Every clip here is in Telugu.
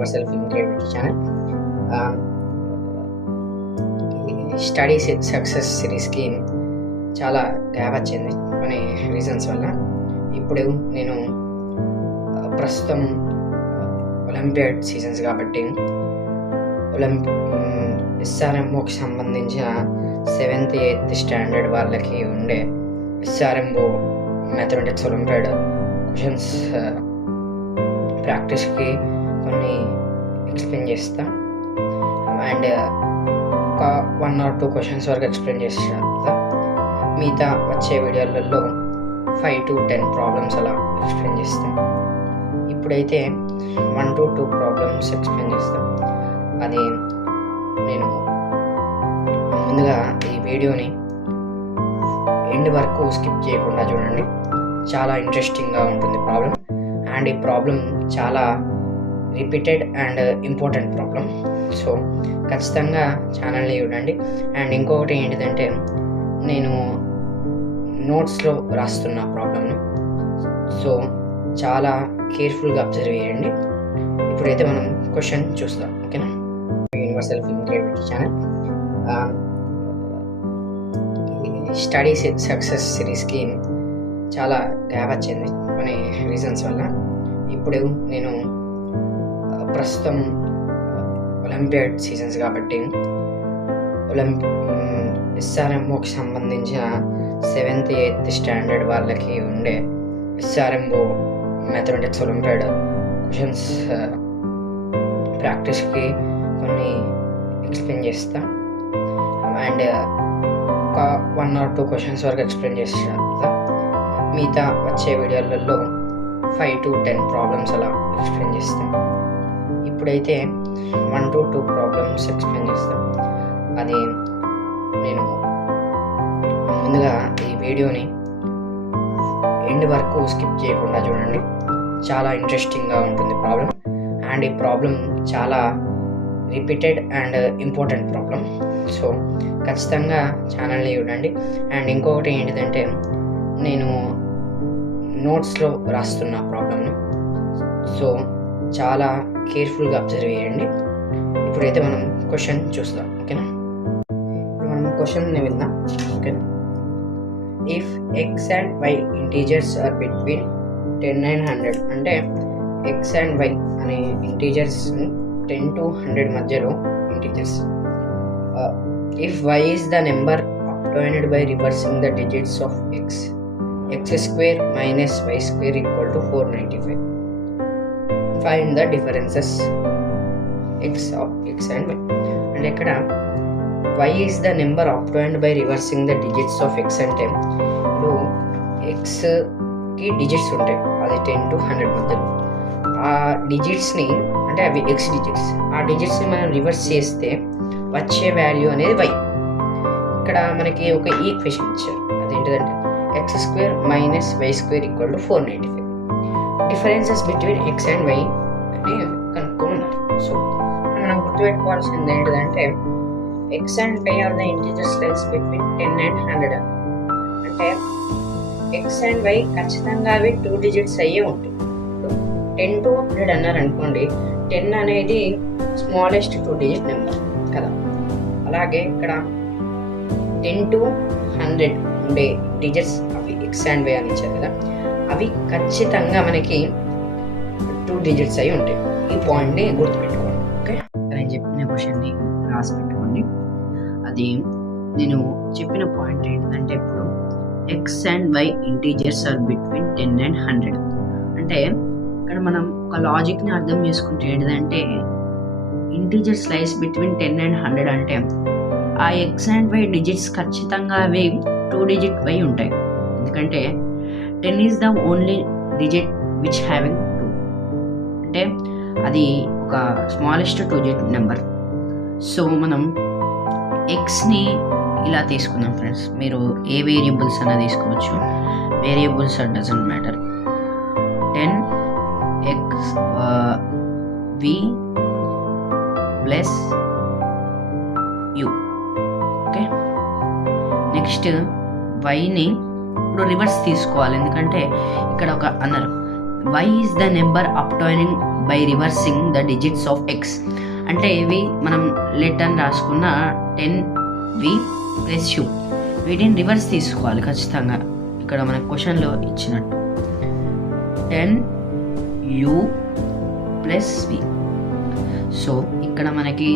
Universal film creativity channel. Study success సిరీస్కి చాలా గ్యాప్ వచ్చింది కొన్ని రీజన్స్ వల్ల. ఇప్పుడు నేను ప్రస్తుతం ఒలింపియాడ్ సీజన్స్ కాబట్టి ఎస్ఆర్ఎంఓకి సంబంధించిన 7th 8th స్టాండర్డ్ వాళ్ళకి ఉండే ఎస్ఆర్ఎంఓ మ్యాథమెటిక్స్ ఒలింపియాడ్ క్వశ్చన్స్ ప్రాక్టీస్కి కొన్ని ఎక్స్ప్లెయిన్ చేస్తా. అండ్ ఒక 1 or 2 క్వశ్చన్స్ వరకు ఎక్స్ప్లెయిన్ చేస్తా. మిగతా వచ్చే వీడియోలలో 5 to 10 ప్రాబ్లమ్స్ అలా ఎక్స్ప్లెయిన్ చేస్తాం. ఇప్పుడైతే 1 to 2 ప్రాబ్లమ్స్ ఎక్స్ప్లెయిన్ చేస్తాం. అది నేను ముందుగా ఈ వీడియోని ఎండ్ వరకు స్కిప్ చేయకుండా చూడండి, చాలా ఇంట్రెస్టింగ్గా ఉంటుంది ప్రాబ్లం. అండ్ ఈ ప్రాబ్లం చాలా repeated and important problem. So ఖచ్చితంగా ఛానల్ని చూడండి. అండ్ ఇంకొకటి ఏంటిదంటే, నేను నోట్స్లో రాస్తున్న ప్రాబ్లమ్ని, సో చాలా కేర్ఫుల్గా అబ్జర్వ్ చేయండి. ఇప్పుడైతే మనం క్వశ్చన్ చూస్తాం. ఓకేనా? Universal film creativity channel study success సిరీస్కి చాలా గ్యాప్ వచ్చింది కొన్ని రీజన్స్ వల్ల. ఇప్పుడు నేను ప్రస్తుతం ఒలింపియాడ్ సీజన్స్ కాబట్టి ఎస్ఆర్ఎంఓకి సంబంధించిన 7th 8th స్టాండర్డ్ వాళ్ళకి ఉండే ఎస్ఆర్ఎంఓ మ్యాథమెటిక్స్ ఒలింపియాడ్ క్వశ్చన్స్ ప్రాక్టీస్కి కొన్ని ఎక్స్ప్లెయిన్ చేస్తా. అండ్ ఒక 1 or 2 క్వశ్చన్స్ వరకు ఎక్స్ప్లెయిన్ చేస్తా. మిగతా వచ్చే వీడియోలలో 5 to 10 ప్రాబ్లమ్స్ అలా ఎక్స్ప్లెయిన్ చేస్తాం. ఇప్పుడైతే 1 to 2 ప్రాబ్లమ్స్ ఎక్స్ప్లెయిన్ చేస్తాం. అది నేను ముందుగా ఈ వీడియోని ఎండ్ వరకు స్కిప్ చేయకుండా చూడండి, చాలా ఇంట్రెస్టింగ్గా ఉంటుంది ప్రాబ్లం. అండ్ ఈ ప్రాబ్లం చాలా repeated and important problem. So ఖచ్చితంగా ఛానల్ని చూడండి. అండ్ ఇంకొకటి ఏంటిదంటే, నేను నోట్స్లో రాస్తున్న ప్రాబ్లమ్ని, సో చాలా కేర్ఫుల్గా అబ్జర్వ్ చేయండి. ఇప్పుడైతే మనం క్వశ్చన్ చూస్తాం. ఓకేనా? ఇప్పుడు మనం క్వశ్చన్ని విందాం. ఓకేనా? If x and y integers are between 10 and 100, అంటే ఎక్స్ అండ్ వై అనే ఇంటీజర్స్ 10 to 100 మధ్యలో integers. If y is the number obtained by reversing the digits of x, x square minus y square equal to 495. Find the differences x of x and y. And ఇక్కడ y is the number obtained by reversing the digits of x అంటే, ఇప్పుడు xకి డిజిట్స్ ఉంటాయి, అది 10 to 100 మధ్యలో. ఆ డిజిట్స్ని, అంటే అవి x డిజిట్స్, ఆ డిజిట్స్ని మనం రివర్స్ చేస్తే వచ్చే వాల్యూ అనేది y. ఇక్కడ మనకి ఒక ఈక్వేషన్ ఇచ్చారు, అదేంటిదంటే x square minus y square equal to 495. Differences between x and y అని కనుక్కున్నారు. సో మనం గుర్తుపెట్టుకోవాల్సింది ఏంటిదంటే, x and y are the integers lines between 10 and 100. అంటే x and y ఖచ్చితంగా అవి 2 digits అయ్యే ఉంటాయి. 10 to 100 అన్నారు అనుకోండి, 10 అనేది స్మాలెస్ట్ 2 digit నెంబర్ కదా. అలాగే ఇక్కడ 10 to 100 ఉండే డిజిట్స్ అవి ఎక్స్ అండ్ వై అని ఇచ్చారు కదా, అవి ఖచ్చితంగా మనకి 2 digits అయి ఉంటాయి. ఈ పాయింట్ని గుర్తుపెట్టుకోండి. ఓకే? నేను చెప్పిన క్వశ్చన్ని రాసి పెట్టుకోండి. అది నేను చెప్పిన పాయింట్ ఏంటంటే, ఇప్పుడు x and y integers are between 10 and 100. అంటే ఇక్కడ మనం ఒక లాజిక్ని అర్థం చేసుకుంటే ఏంటిదంటే, ఇంటీజర్స్ లైస్ బిట్వీన్ 10 and 100 అంటే ఆ ఎక్స్ అండ్ వై డిజిట్స్ ఖచ్చితంగా అవి 2 digit వై ఉంటాయి. ఎందుకంటే 10 is the only digit which having 2, అంటే అది ఒక స్మాలెస్ట్ 2 digit నెంబర్. సో మనం ఎక్స్ని ఇలా తీసుకుందాం ఫ్రెండ్స్. మీరు ఏ వేరియబుల్స్ అన్నా తీసుకోవచ్చు, variables doesn't matter. 10x v plus u. Okay? Next వైని ఇప్పుడు రివర్స్ తీసుకోవాలి, ఎందుకంటే ఇక్కడ ఒక అన్నారు y is the number obtaining by reversing the digits of x. అంటే ఇవి మనం లెట్ అని రాసుకున్న 10v + u, వీటిని రివర్స్ తీసుకోవాలి ఖచ్చితంగా. ఇక్కడ మన క్వశ్చన్లో ఇచ్చినట్టు 10u + v. సో ఇక్కడ మనకి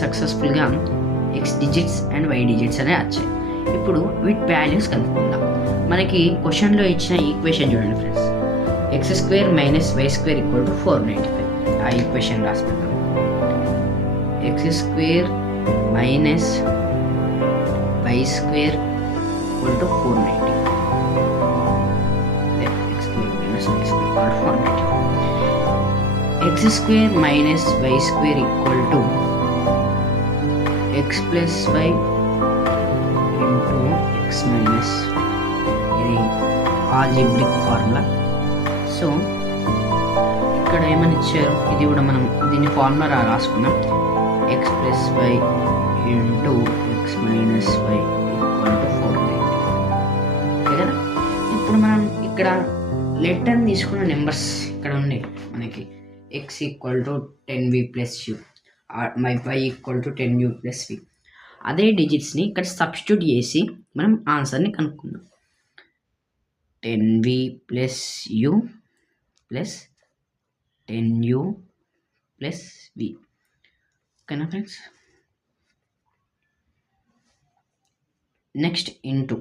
సక్సెస్ఫుల్గా x digits and y digits అనే వచ్చాయి. ఇప్పుడు వీటి వాల్యూస్ కనుక్కుందాం. మనకి క్వశ్చన్లో ఇచ్చిన ఈక్వేషన్ చూడండి ఫ్రెండ్స్, x² - y² = 495. ఆ equation రాసుకుందాం. x² - y² = 490. x² - y² = x + y x minus ఇది ఆల్జీబ్రిక్ ఫార్ములా. సో ఇక్కడ ఏమని ఇచ్చారు, ఇది కూడా మనం దీన్ని ఫార్ములా రాసుకున్నాం. x + y x minus y = 490. Okay కదా. ఇప్పుడు మనం ఇక్కడ లెట్ అని తీసుకున్న నెంబర్స్ ఇక్కడ ఉన్నాయి మనకి. x = 10v + u, y = 10u + v. అదే డిజిట్స్ని ఇక్కడ సబ్స్టిట్యూట్ చేసి మనం ఆన్సర్ని కనుక్కుందాం. 10v + u + 10u + v. ఓకేనా friends. Next into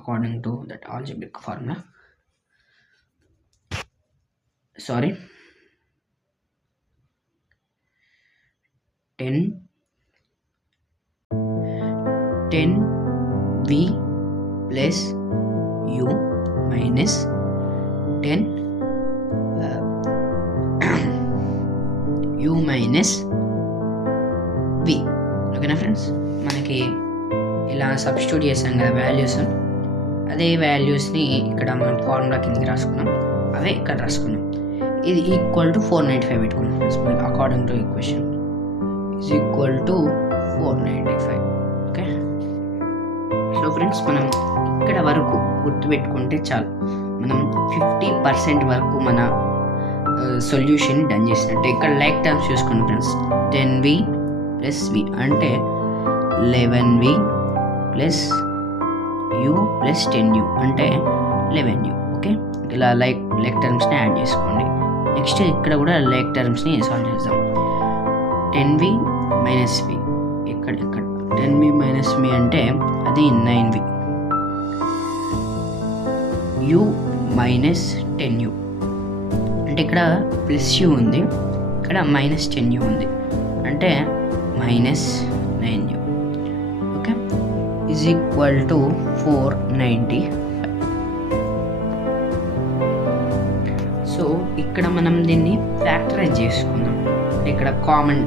according to that algebraic formula, sorry 10v + u minus 10u minus v. ఓకేనా ఫ్రెండ్స్. మనకి ఇలా సబ్స్టిట్యూట్ చేసాం కదా వాల్యూస్, అదే వాల్యూస్ని ఇక్కడ మనం ఫార్ములా కిందకి రాసుకున్నాం, అవే ఇక్కడ రాసుకున్నాం. ఇది = 495 పెట్టుకున్నాం ఫ్రెండ్స్. మనకి according to equation = 495. Okay. So friends, మనం ఇక్కడ వరకు గుర్తుపెట్టుకుంటే చాలు, మనం 50% వరకు మన సొల్యూషన్ డన్ చేసినట్టే. ఇక్కడ లైక్ టర్మ్స్ చూసుకోండి ఫ్రెండ్స్. 10v + v అంటే 11v + u + 10u అంటే 11u. ఓకే, ఇలా లైక్ టర్మ్స్ని యాడ్ చేసుకోండి. నెక్స్ట్ ఇక్కడ కూడా లైక్ టర్మ్స్ని సాల్వ్ చేద్దాం. 10v - v ఇక్కడ 10v - v అంటే అది 9v, u minus 10u అంటే ఇక్కడ +u ఉంది, ఇక్కడ -10u ఉంది అంటే -9u. ఓకే, = 495. సో ఇక్కడ మనం దీన్ని ఫ్యాక్టరైజ్ చేసుకుందాం. ఇక్కడ కామన్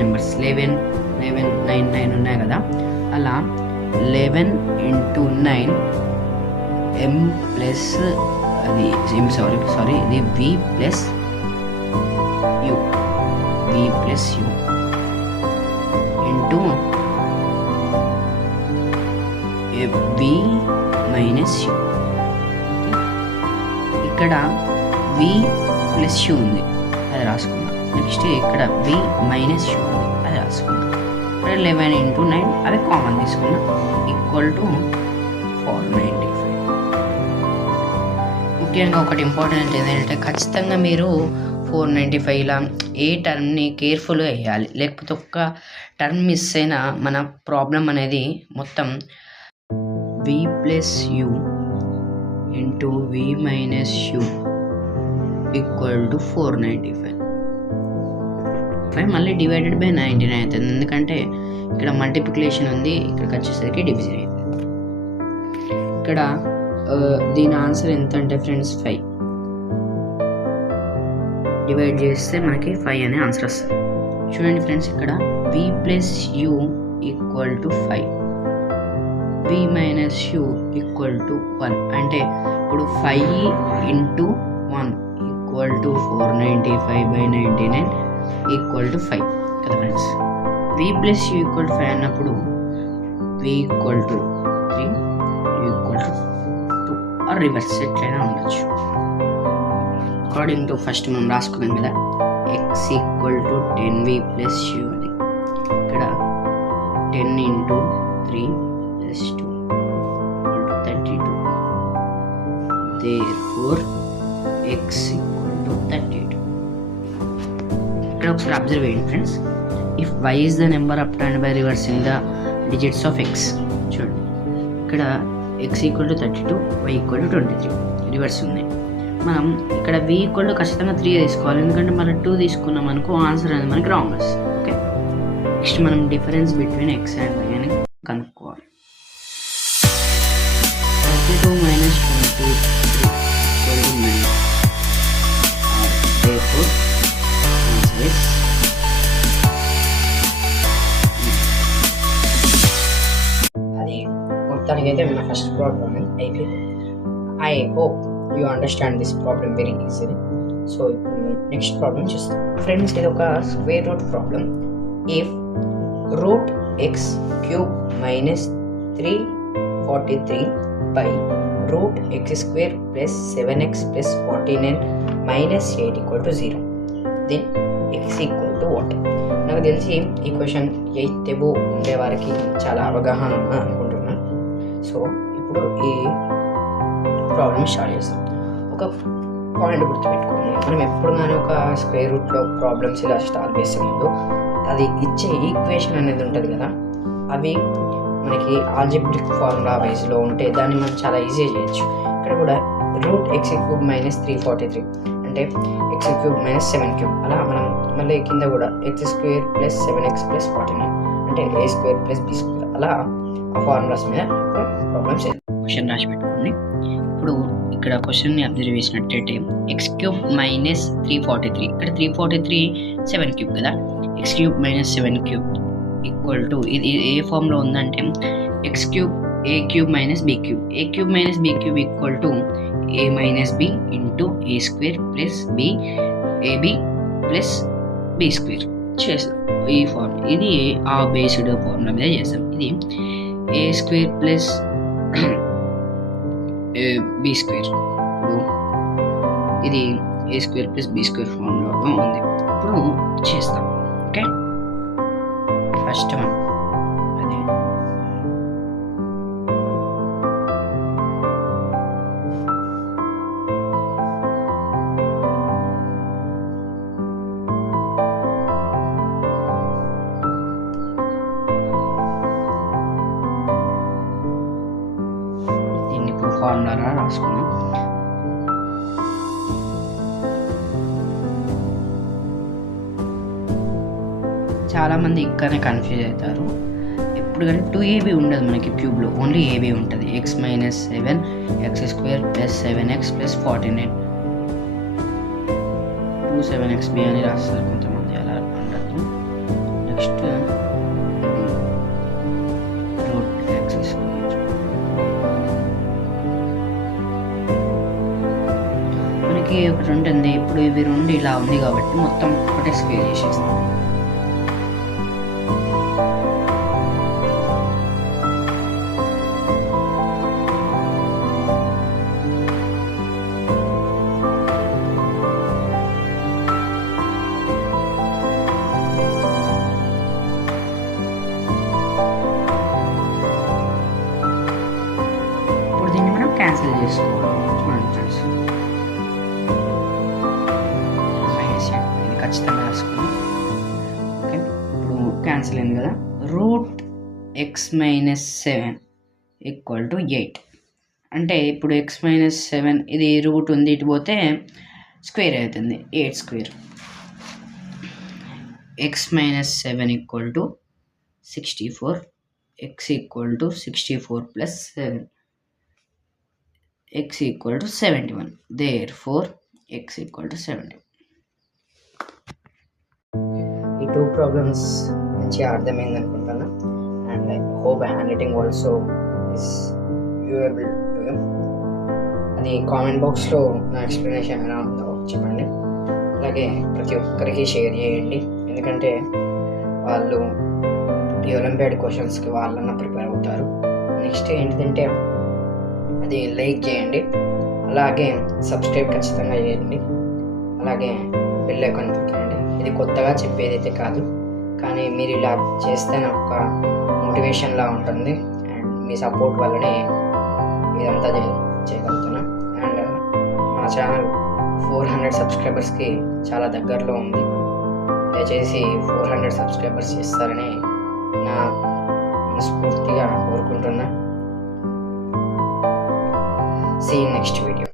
నెంబర్స్ 11, 9, 9 ఉన్నాయి కదా, అలా 11 × 9 m ప్లస్ అది సారీ ఇది v + u into v - u. ఇక్కడ v + u ఉంది, అది రాసుకుందాం. నెక్స్ట్ ఇక్కడ v - u ఉంది, అది రాసుకుందాం. ఇక్కడ 11 × 9 అది కామన్ తీసుకున్నాం, = 495. ముఖ్యంగా ఒకటి ఇంపార్టెంట్ ఏంటంటే ఖచ్చితంగా మీరు 495 ఇలా ఏ టర్మ్ని కేర్ఫుల్గా వేయాలి, లేకపోతే ఒక్క టర్మ్ మిస్ అయినా మన ప్రాబ్లం అనేది మొత్తం v + u into v - u = 495. మళ్ళీ డివైడెడ్ బై 99 అవుతుంది, ఎందుకంటే ఇక్కడ మల్టిప్లికేషన్ ఉంది, ఇక్కడికి వచ్చేసరికి డివిజన్ అవుతుంది. ఇక్కడ దీని ఆన్సర్ ఎంత అంటే ఫ్రెండ్స్ 5. డివైడ్ చేస్తే మనకి 5 అనే ఆన్సర్ వస్తుంది. చూడండి ఫ్రెండ్స్, ఇక్కడ v + u = 5, v - u = 1 అంటే ఇప్పుడు 5 × 1 = 495/99 = 5 కదా ఫ్రెండ్స్. v + u = 5 అన్నప్పుడు v = 3, u = 2 ఆర్ రివర్స్ ఎట్లయినా ఉండొచ్చు. అకార్డింగ్ టు ఫస్ట్ మనం రాసుకున్నాం కదా, x equal to 10v plus u అది ఇక్కడ 10 into 3 plus 2 equal to 32. Therefore x equal to 32. ఇక్కడ ఒకసారి అబ్జర్వ్ చేయండి friends, if y is the number obtained by reversing the digits of x. చూడండి ఇక్కడ x equal to 32, y equal to 23 reverse ఉంది. మనం ఇక్కడ v ఈక్వల్ టు ఖచ్చితంగా 3 తీసుకోవాలి, ఎందుకంటే మనం 2 తీసుకున్నాం అనుకో ఆన్సర్ అనేది మనకి రాంగ్ వస్తుంది. ఓకే, నెక్స్ట్ మనం difference between x and y అని కనుక్కోవాలి. 32 minus 23 equal to 9. Therefore answer is మొత్తానికైతే మన ఫస్ట్ ప్రాబ్లమ్ అయిపోయింది. I hope you understand this problem very easily. So ఇప్పుడు నెక్స్ట్ ప్రాబ్లమ్ చూస్తాం ఫ్రెండ్స్. ఇది ఒక square root problem. If root x cube minus 343 by root x square plus 7x plus 49 minus 8 equal to 0, then x equal to what? నాకు తెలిసి ఈ క్వశ్చన్ 8th above ఉండే వారికి చాలా అవగాహన అనుకుంటున్నాను. సో ఇప్పుడు ఈ ప్రాబ్లమ్ స్టార్ట్ చేస్తాం. ఒక పాయింట్ గుర్తుపెట్టుకోండి, మనం ఎప్పుడు కానీ ఒక స్క్వేర్ రూట్లో ప్రాబ్లమ్స్ ఇలా స్టార్ట్ చేసే ముందు అది ఇచ్చే ఈక్వేషన్ అనేది ఉంటుంది కదా, అవి మనకి ఆల్జిబ్రిక్ ఫార్ములా వైజ్లో ఉంటే దాన్ని మనం చాలా ఈజీగా చేయొచ్చు. ఇక్కడ కూడా రూట్ ఎక్స్ క్యూబ్ మైనస్ 343 అంటే ఎక్స్ క్యూబ్ మైనస్ 7 క్యూబ్, అలా మనం మళ్ళీ కింద కూడా X square plus 7x plus 49 అంటే ఏ స్క్వేర్ ప్లస్ బి స్క్వేర్, అలా ఆ ఫార్ములాస్ మీద ప్రాబ్లమ్స్ క్వశ్చన్ రాసి పెట్టుకోండి. ఇప్పుడు ఇక్కడ క్వశ్చన్ని అబ్జర్వ్ చేసినట్టయితే ఎక్స్ క్యూబ్ మైనస్ 343, ఇక్కడ 343 7 క్యూబ్ కదా, x cube minus 7 cube equal to ఇది ఏ ఫామ్లో ఉందంటే x cube a cube minus b cube, a cube minus b cube equal to a minus b into a square plus b a b plus b square చేస్తాం. ఈ ఫార్మ్ ఇది ఆ బేస్డ్ ఫార్ములా మీద చేస్తాం. ఇది ఏ స్క్వేర్ ప్లస్ బి స్క్వేర్, ఇది ఏ స్క్వేర్ ప్లస్ బి స్క్వేర్ ఫార్ములాగా ఉంది. ఇప్పుడు చేస్తాం. ఓకే, ఫస్ట్ వన్ అదే దీన్ని ఇప్పుడు ఫార్ములా రాసుకున్నాం. చాలామంది ఇక్కడనే కన్ఫ్యూజ్ అవుతారు. ఎప్పుడు కానీ 2ab ఉండదు మనకి క్యూబ్లో, ఓన్లీ ab ఉంటుంది. X minus 7 X square plus 7x plus 49 2 7xb అని రాస్తారు కొంతమంది, అలా ఉండదు. నెక్స్ట్ రూట్ ఎక్స్ స్క్వేర్, మనకి ఒకటి ఉంటుంది. ఇప్పుడు ఇవి రెండు ఇలా ఉంది కాబట్టి మొత్తం ఒకటే స్క్వేర్ చేసేస్తాం. క్యాన్సిల్ చేసుకోవాలి. చూడండి ఫ్రెండ్స్, మైనస్ ఇది ఖచ్చితంగా రాసుకున్నాం. ఓకే, ఇప్పుడు క్యాన్సిల్ అయింది కదా. Root x minus 7 equal to 8 అంటే ఇప్పుడు ఎక్స్ మైనస్ 7 ఇది రూట్ ఉంది, ఇటు పోతే స్క్వేర్ అవుతుంది 8 square. X minus 7 equal to 64, X equal to 64 plus 7 x equal to 71. Therefore x equal to 71. ఈ టూ ప్రాబ్లమ్స్ మంచిగా అర్థమైంది అనుకుంటాను. And I hope handwriting also is viewable to you. అది కామెంట్ బాక్స్లో నా ఎక్స్ప్లెనేషన్ ఎలా ఉందో చెప్పండి. అలాగే ప్రతి ఒక్కరికి షేర్ చేయండి, ఎందుకంటే వాళ్ళు ఈ ఒలింపియాడ్ క్వశ్చన్స్కి వాళ్ళన్నా ప్రిపేర్ అవుతారు. నెక్స్ట్ ఏంటిదంటే అది లైక్ చేయండి, అలాగే సబ్స్క్రైబ్ ఖచ్చితంగా చేయండి. అలాగే బెల్ ఐకాన్ నొక్కండి. ఇది కొత్తగా చెప్పేది అయితే కాదు, కానీ మీరు ఇలా చేస్తే నాకు ఒక మోటివేషన్లా ఉంటుంది. అండ్ మీ సపోర్ట్ వల్లనే ఇదంతా చేయగలుగుతున్నా. అండ్ మా ఛానల్ 400 సబ్స్క్రైబర్స్కి చాలా దగ్గరలో ఉంది. దయచేసి 400 సబ్స్క్రైబర్స్ చేస్తారని నా మనస్ఫూర్తిగా కోరుకుంటున్నా. See you next video.